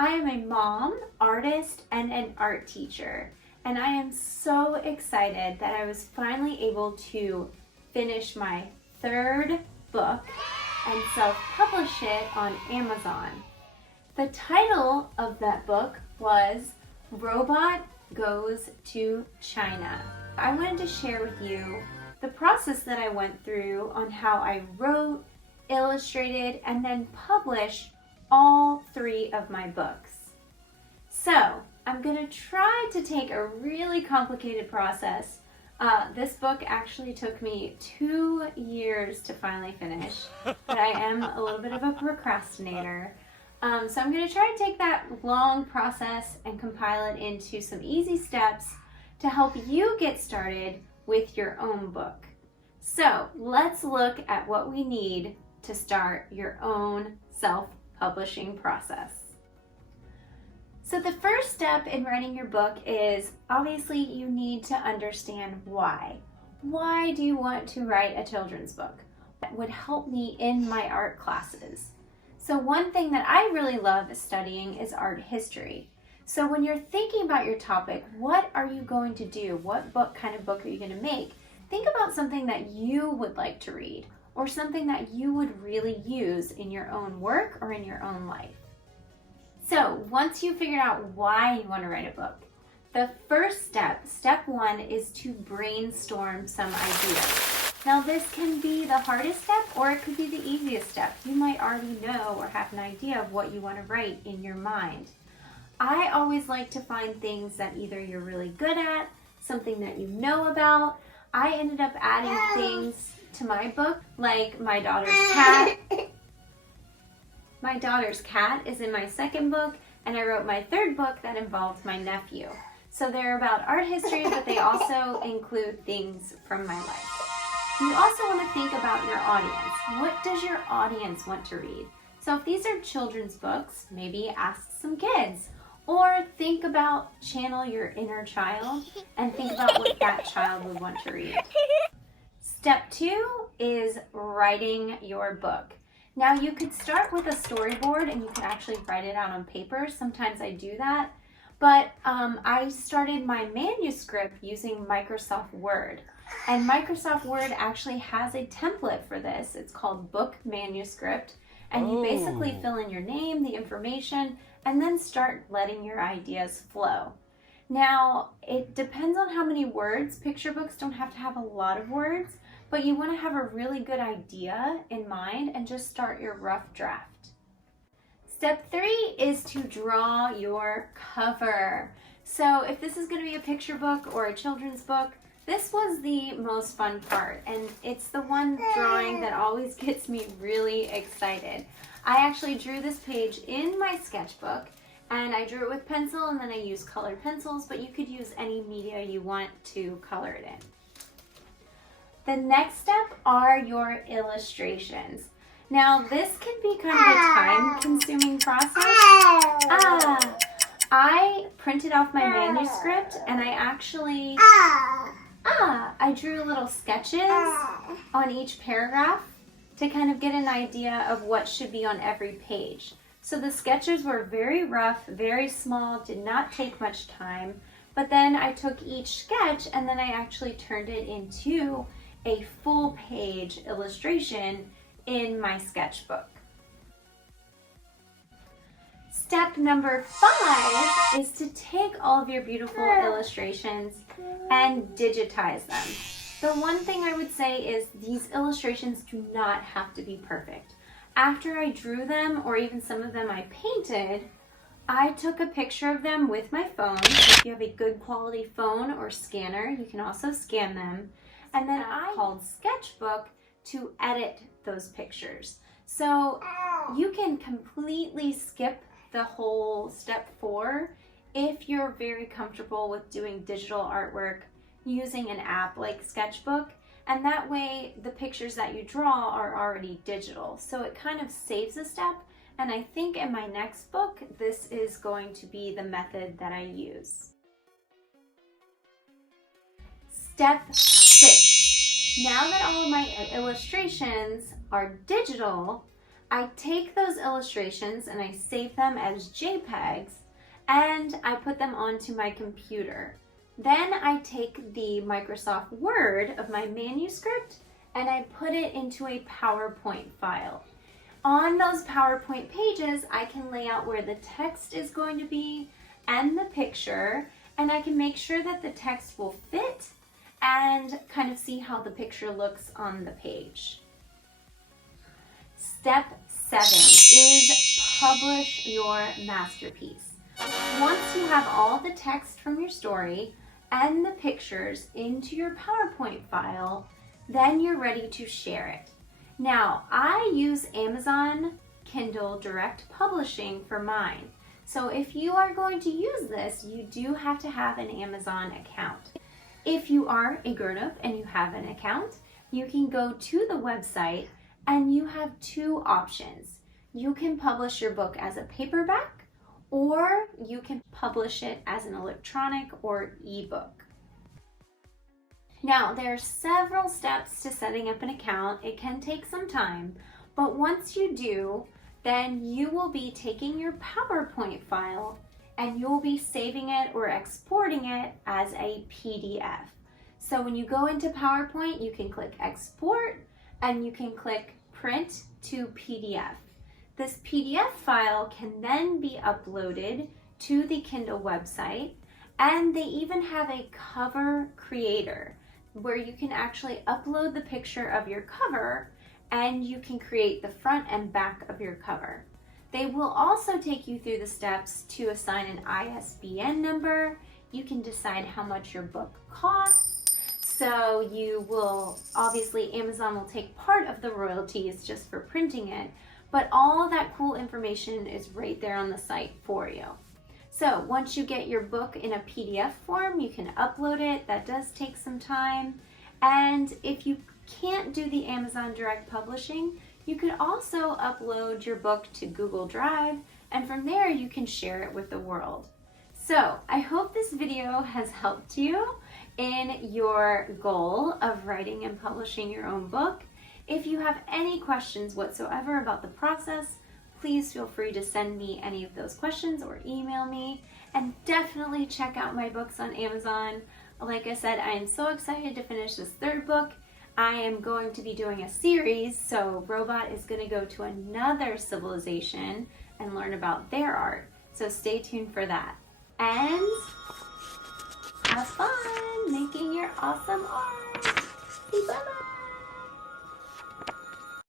I am a mom, artist, and an art teacher, and I am so excited that I was finally able to finish my third book and self-publish it on Amazon. The title of that book was Robot Goes to China. I wanted to share with you the process that I went through on how I wrote, illustrated, and then published all three of my books. So I'm going to try to take a really complicated process. This book actually took me 2 years to finally finish, but I am a little bit of a procrastinator. So I'm going to try to take that long process and compile it into some easy steps to help you get started with your own book. So let's look at what we need to start your own self-publishing process. So the first step in writing your book is obviously you need to understand why. Why do you want to write a children's book? That would help me in my art classes. So one thing that I really love studying is art history. So when you're thinking about your topic, what are you going to do? What kind of book are you going to make? Think about something that you would like to read or something that you would really use in your own work or in your own life. So once you've figured out why you want to write a book, the first step one, is to brainstorm some ideas. Now this can be the hardest step or it could be the easiest step. You might already know or have an idea of what you want to write in your mind. I always like to find things that either you're really good at, something that you know about. I ended up adding things to my book, like my daughter's cat. My daughter's cat is in my second book, and I wrote my third book that involved my nephew. So they're about art history, but they also include things from my life. You also want to think about your audience. What does your audience want to read? So if these are children's books, maybe ask some kids. Or think about, channel your inner child and think about what that child would want to read. Step 2 is writing your book. Now you could start with a storyboard and you can actually write it out on paper. Sometimes I do that. But I started my manuscript using Microsoft Word. And Microsoft Word actually has a template for this. It's called Book Manuscript. And you basically fill in your name, the information, and then start letting your ideas flow. Now, it depends on how many words. Picture books don't have to have a lot of words, but you want to have a really good idea in mind and just start your rough draft. Step 3 is to draw your cover. So if this is going to be a picture book or a children's book, this was the most fun part, and it's the one drawing that always gets me really excited. I actually drew this page in my sketchbook, and I drew it with pencil, and then I used colored pencils, but you could use any media you want to color it in. The next step are your illustrations. Now, this can be kind of a time-consuming process. I printed off my manuscript, and I actually I drew little sketches on each paragraph to kind of get an idea of what should be on every page. So the sketches were very rough, very small, did not take much time, but then I took each sketch and then I actually turned it into a full page illustration in my sketchbook. Step number 5 is to take all of your beautiful illustrations and digitize them. The one thing I would say is these illustrations do not have to be perfect. After I drew them, or even some of them I painted, I took a picture of them with my phone. So if you have a good quality phone or scanner, you can also scan them. And then I called Sketchbook to edit those pictures. So you can completely skip the whole step 4 if you're very comfortable with doing digital artwork using an app like Sketchbook, and that way the pictures that you draw are already digital. So it kind of saves a step, and I think in my next book this is going to be the method that I use. Step 6. Now that all of my illustrations are digital, I take those illustrations and I save them as JPEGs and I put them onto my computer. Then I take the Microsoft Word of my manuscript and I put it into a PowerPoint file. On those PowerPoint pages, I can lay out where the text is going to be and the picture, and I can make sure that the text will fit and kind of see how the picture looks on the page. Step 7 is publish your masterpiece. Once you have all the text from your story and the pictures into your PowerPoint file, then you're ready to share it. Now, I use Amazon Kindle Direct Publishing for mine. So if you are going to use this, you do have to have an Amazon account. If you are a grown-up and you have an account, you can go to the website and you have two options. You can publish your book as a paperback, or you can publish it as an electronic or ebook. Now, there are several steps to setting up an account. It can take some time, but once you do, then you will be taking your PowerPoint file and you'll be saving it or exporting it as a PDF. So when you go into PowerPoint, you can click Export and you can click Print to PDF. This PDF file can then be uploaded to the Kindle website, and they even have a cover creator where you can actually upload the picture of your cover and you can create the front and back of your cover. They will also take you through the steps to assign an ISBN number. You can decide how much your book costs. So you will, obviously Amazon will take part of the royalties just for printing it, but all of that cool information is right there on the site for you. So once you get your book in a PDF form, you can upload it. That does take some time. And if you can't do the Amazon Direct Publishing, you could also upload your book to Google Drive, and from there you can share it with the world. So I hope this video has helped you in your goal of writing and publishing your own book. If you have any questions whatsoever about the process, please feel free to send me any of those questions or email me, and definitely check out my books on Amazon. Like I said, I am so excited to finish this third book. I am going to be doing a series, so Robot is going to go to another civilization and learn about their art. So stay tuned for that. And have fun making your awesome art. Bye-bye.